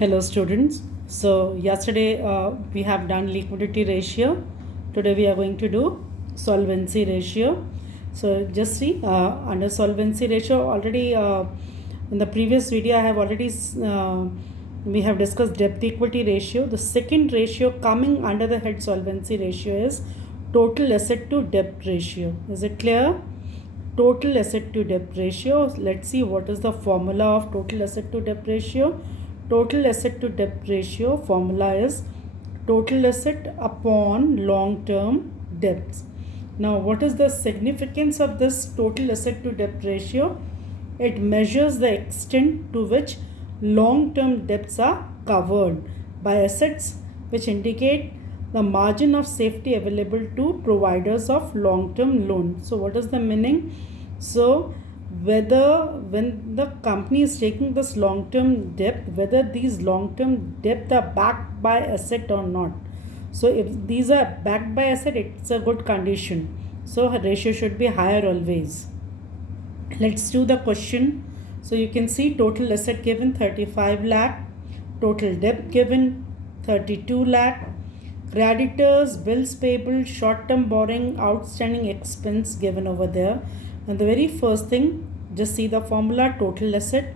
Hello students. So yesterday we have done liquidity ratio. Today we are going to do solvency ratio. So just see under solvency ratio already in the previous video I have already we have discussed debt equity ratio. The second ratio coming under the head solvency ratio is total asset to debt ratio. Is it clear? Total asset to debt ratio. Let's see what is the formula of total asset to debt ratio. Total asset to debt ratio formula is total asset upon long term debts. Now, what is the significance of this total asset to debt ratio? It measures the extent to which long term debts are covered by assets, which indicate the margin of safety available to providers of long term loan. So, what is the meaning? So, whether when the company is taking this long term debt, whether these long term debt are backed by asset or not. So if these are backed by asset, it's a good condition. So ratio should be higher always. Let's do the question. So you can see total asset given 35 lakh, total debt given 32 lakh, creditors, bills payable, short term borrowing, outstanding expense given over there. And the very first thing, just see the formula total asset.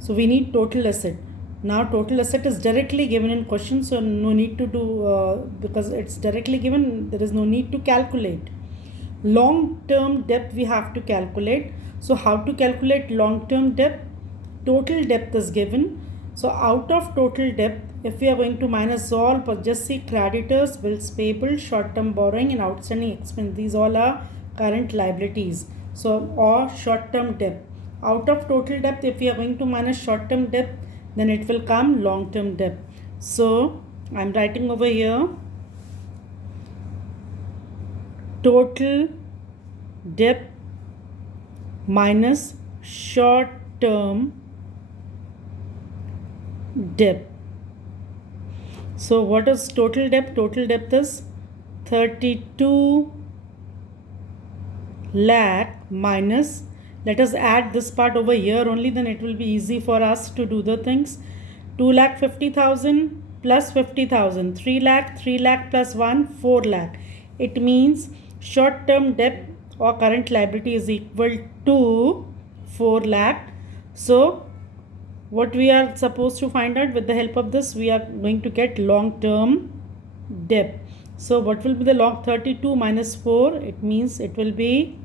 So we need total asset. Now total asset is directly given in question, so no need to do because it's directly given, there is no need to calculate. Long term debt we have to calculate. So how to calculate long term debt? Total debt is given. So out of total debt, if we are going to minus all, but just see creditors, bills payable, short term borrowing and outstanding expense, these all are current liabilities. So or short term debt. Out of total debt, if we are going to minus short term debt, then it will come long term debt. So I am writing over here total debt minus short term debt. So what is total debt? Total debt is 32 lakh minus, let us add this part over here only, then it will be easy for us to do the things. 2,50,000 plus 50,000, 3 lakh plus 1, 4 lakh. It means short term debt or current liability is equal to 4 lakh. So what we are supposed to find out, with the help of this we are going to get long term debt. So what will be the log 32 minus 4? It means it will be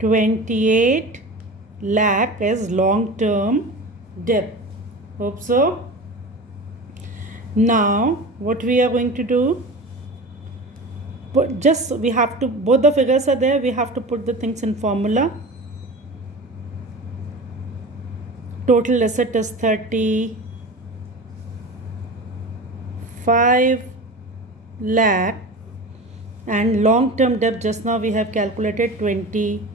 28 lakh as long term debt. Hope so. Now what we are going to do, but just we have to, both the figures are there, we have to put the things in formula. Total asset is 35 lakh and long term debt just now we have calculated 28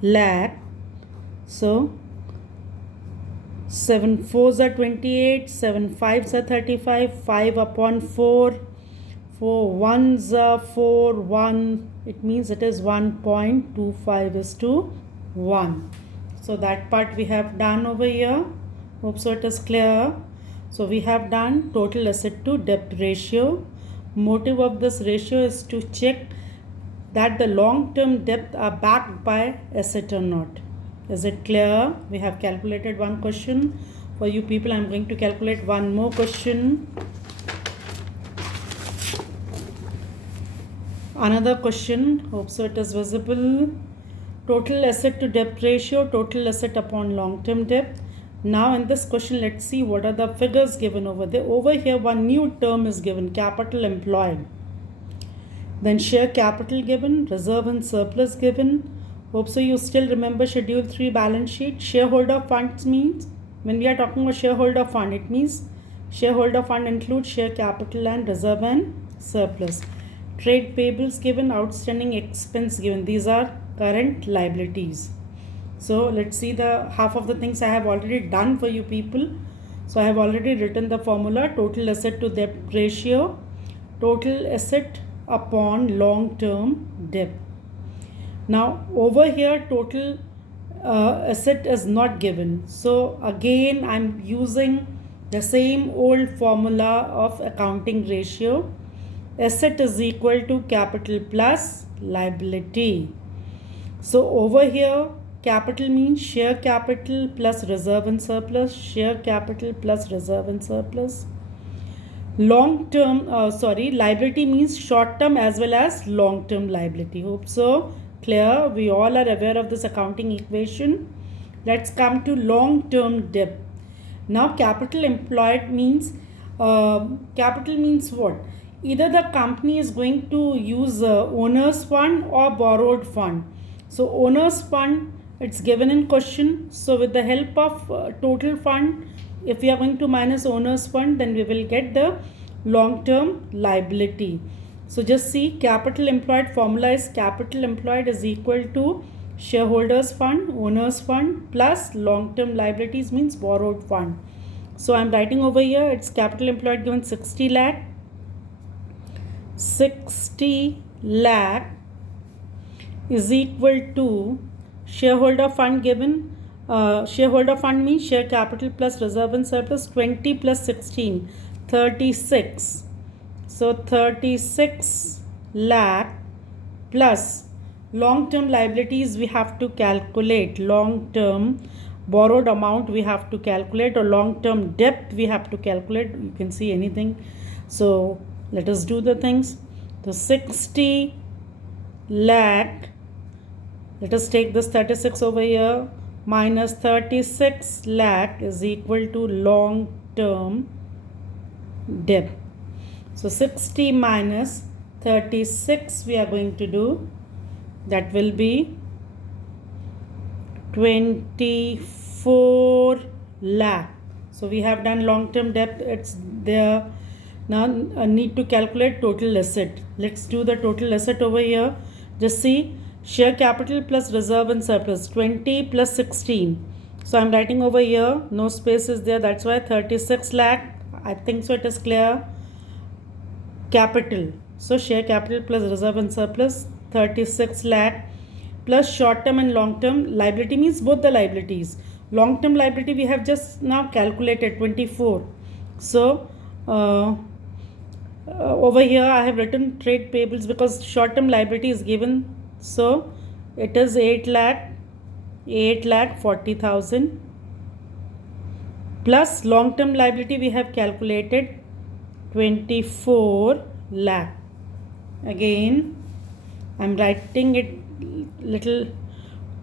lakh. So 7 4s are 28, 7 5s are 35, 5 upon 4, 4 1s are 4, 1, it means it is 1.25 is to 1. So that part we have done over here. Hope so it is clear. So we have done total asset to debt ratio. Motive of this ratio is to check that the long term debt are backed by asset or not. Is it clear? We have calculated one question. For you people, I am going to calculate one more question. Another question. Hope so it is visible. Total asset to debt ratio, total asset upon long term debt. Now in this question, let's see what are the figures given over there. Over here, one new term is given, capital employed. Then share capital given, reserve and surplus given. Hope so you still remember Schedule 3 balance sheet. Shareholder funds means, when we are talking about shareholder fund, it means shareholder fund includes share capital and reserve and surplus. Trade payables given, outstanding expense given. These are current liabilities. So let's see the half of the things I have already done for you people. So I have already written the formula total asset to debt ratio, total asset upon long term debt. Now over here total asset is not given. So again I'm using the same old formula of accounting ratio. Asset is equal to capital plus liability. So over here, capital means share capital plus reserve and surplus, share capital plus reserve and surplus. Liability means short term as well as long term liability. Hope so clear. We all are aware of this accounting equation. Let's come to long term debt. Now capital employed means what? Either the company is going to use owner's fund or borrowed fund. So owner's fund, it's given in question. So with the help of total fund, if we are going to minus owner's fund, then we will get the long term liability. So just see, capital employed formula is capital employed is equal to shareholders fund, owner's fund plus long term liabilities means borrowed fund. So I'm writing over here, it's capital employed given 60 lakh. 60 lakh is equal to shareholder fund given. Shareholder fund means share capital plus reserve and surplus. 20 plus 16, 36. So 36 lakh plus long term liabilities we have to calculate. Long term borrowed amount we have to calculate, or long term debt we have to calculate. You can see anything. So let us do the things. So 60 lakh, let us take this 36 over here, minus 36 lakh is equal to long term debt. So 60 minus 36 we are going to do, that will be 24 lakh. So we have done long term debt, it's there. Now I need to calculate total asset. Let's do the total asset over here. Just see, share capital plus reserve and surplus, 20 plus 16. So I'm writing over here, no space is there, that's why 36 lakh. I think so it is clear. Capital, so share capital plus reserve and surplus, 36 lakh plus short term and long term liability means both the liabilities. Long term liability we have just now calculated 24. So over here I have written trade payables because short term liability is given. So it is 8 lakh 40,000 plus long term liability we have calculated 24 lakh. Again I'm writing it little.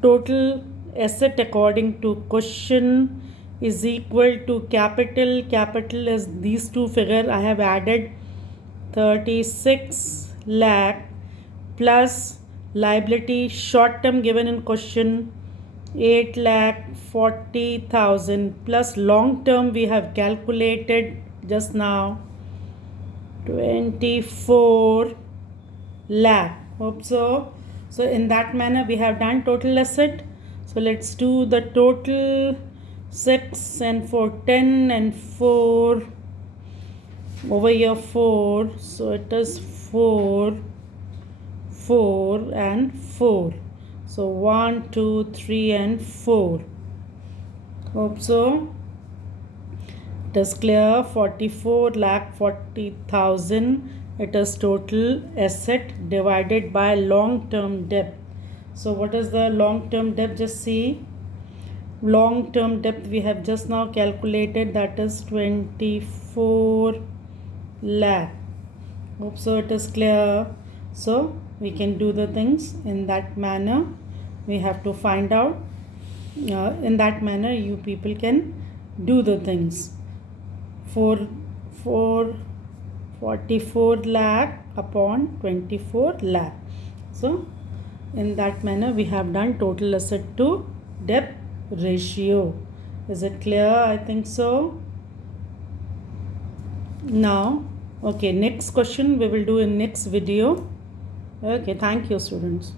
Total asset according to question is equal to capital. Capital is these two figure I have added, 36 lakh plus liability short term given in question 8 lakh 40,000 plus long term we have calculated just now 24 lakh. Hope so. So in that manner we have done total asset. So let's do the total. 6 and 4, 10 and 4 over here 4. So it is 4 and 4. So 1 2 3 and 4. Hope so it is clear. 44 lakh 40,000, it is total asset divided by long term debt. So what is the long term debt? Just see, long term debt we have just now calculated, that is 24 lakh. Hope so it is clear. So we can do the things in that manner. We have to find out in that manner you people can do the things. 44 lakh upon 24 lakh. So in that manner we have done total asset to debt ratio. Is it clear? I think so. Now okay, next question we will do in next video. Okay, thank you students.